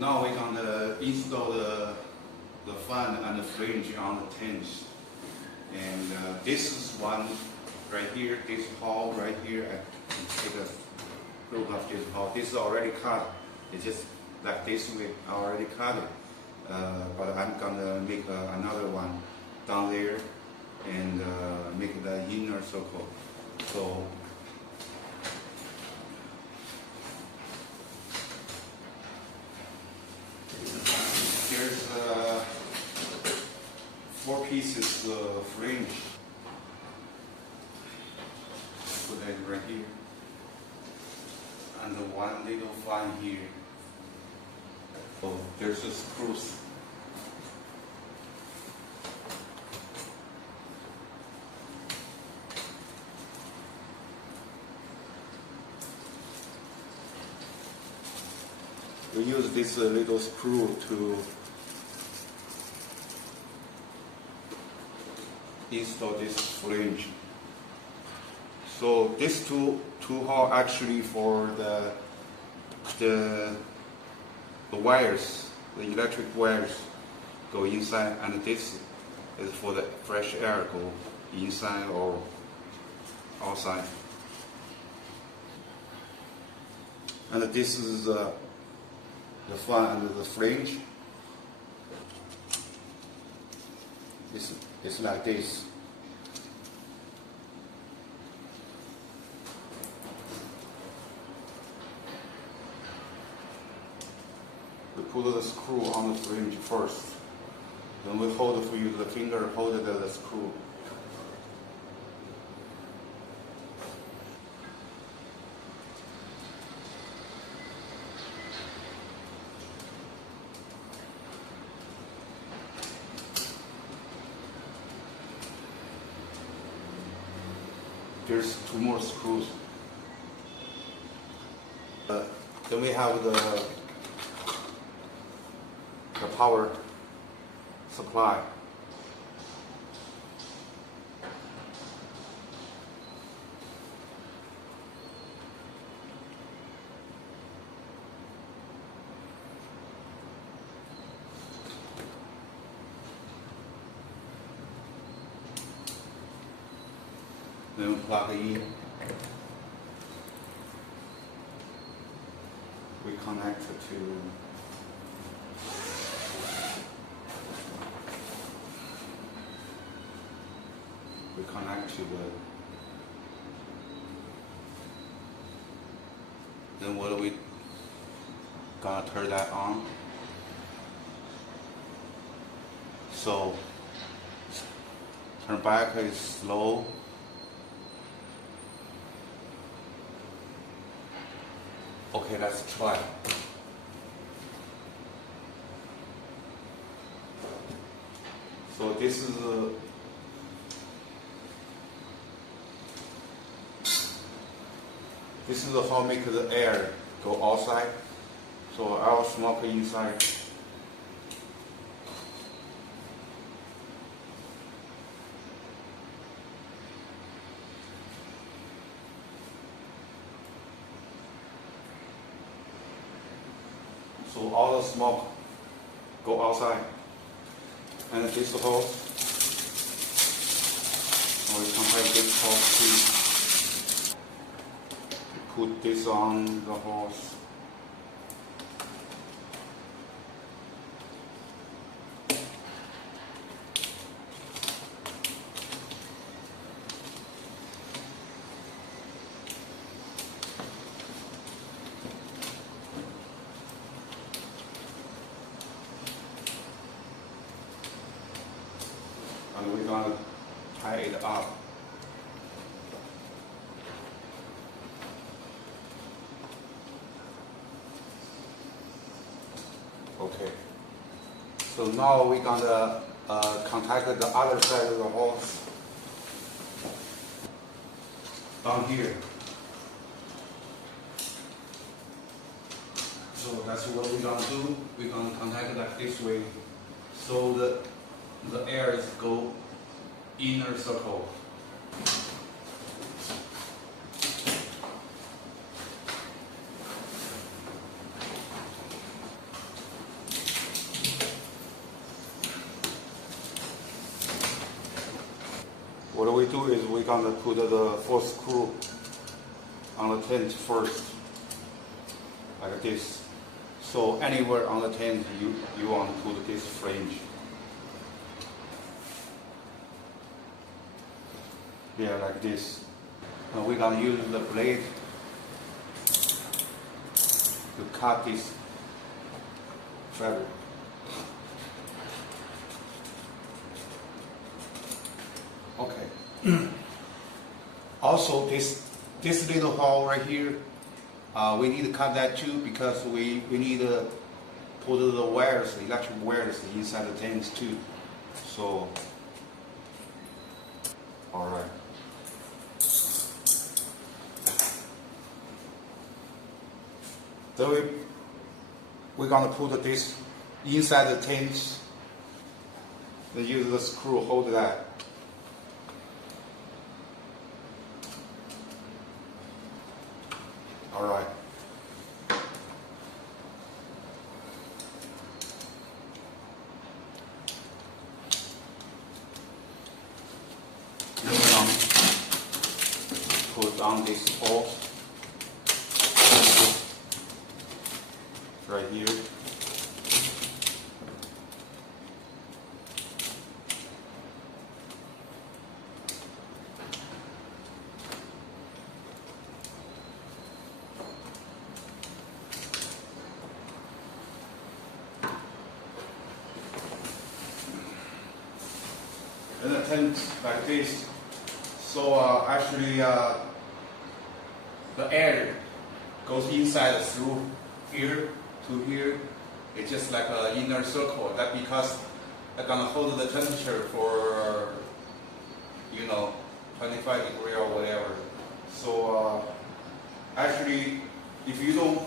Now we're gonna install the fan and the flange on the tanks. And this is one right here, this hole right here. I can take a look of this hole. This is already cut. It's just like this way, I already cut it. But I'm gonna make another one down there and make the inner circle. So there's 4 pieces of flange. Put that right here, and one little fan here. So there's the screws. We use this little screw to install this flange. So this two hole actually for the wires, the electric wires go inside, and this is for the fresh air go inside or outside. And this is the fan and the flange. It's like this. We put the screw on the flange first. Then we hold it for you, the finger hold the screw. There's 2 more screws. Then we have the power supply. Then we plug it in. We connect it to the. Then what are we gonna turn that on? So turn back is slow. Okay, let's try. So this is how make the air go outside. So I'll smoke inside. So all the smoke go outside. And this hose, we contact this hose too. Put this on the hose. And we're gonna tie it up. Okay. So now we're gonna contact the other side of the hose down here. So that's what we're gonna do. We're gonna contact that this way, so the air is go inner circle. do is we're gonna put the fourth screw on the tent first, like this. So anywhere on the tent you want to put this flange. Yeah, like this. And we're gonna use the blade to cut this fabric. Okay. Also, this little hole right here, we need to cut that too because we need to put the wires, electric wires inside the tanks too. So, all right. So we're gonna put this inside the tanks. Then use the screw hold that. All right. Then put on this bolt right here. And the tent like this. So actually the air goes inside through here to here. It's just like an inner circle. That's because I'm gonna hold the temperature for 25 degrees or whatever. So actually, if you don't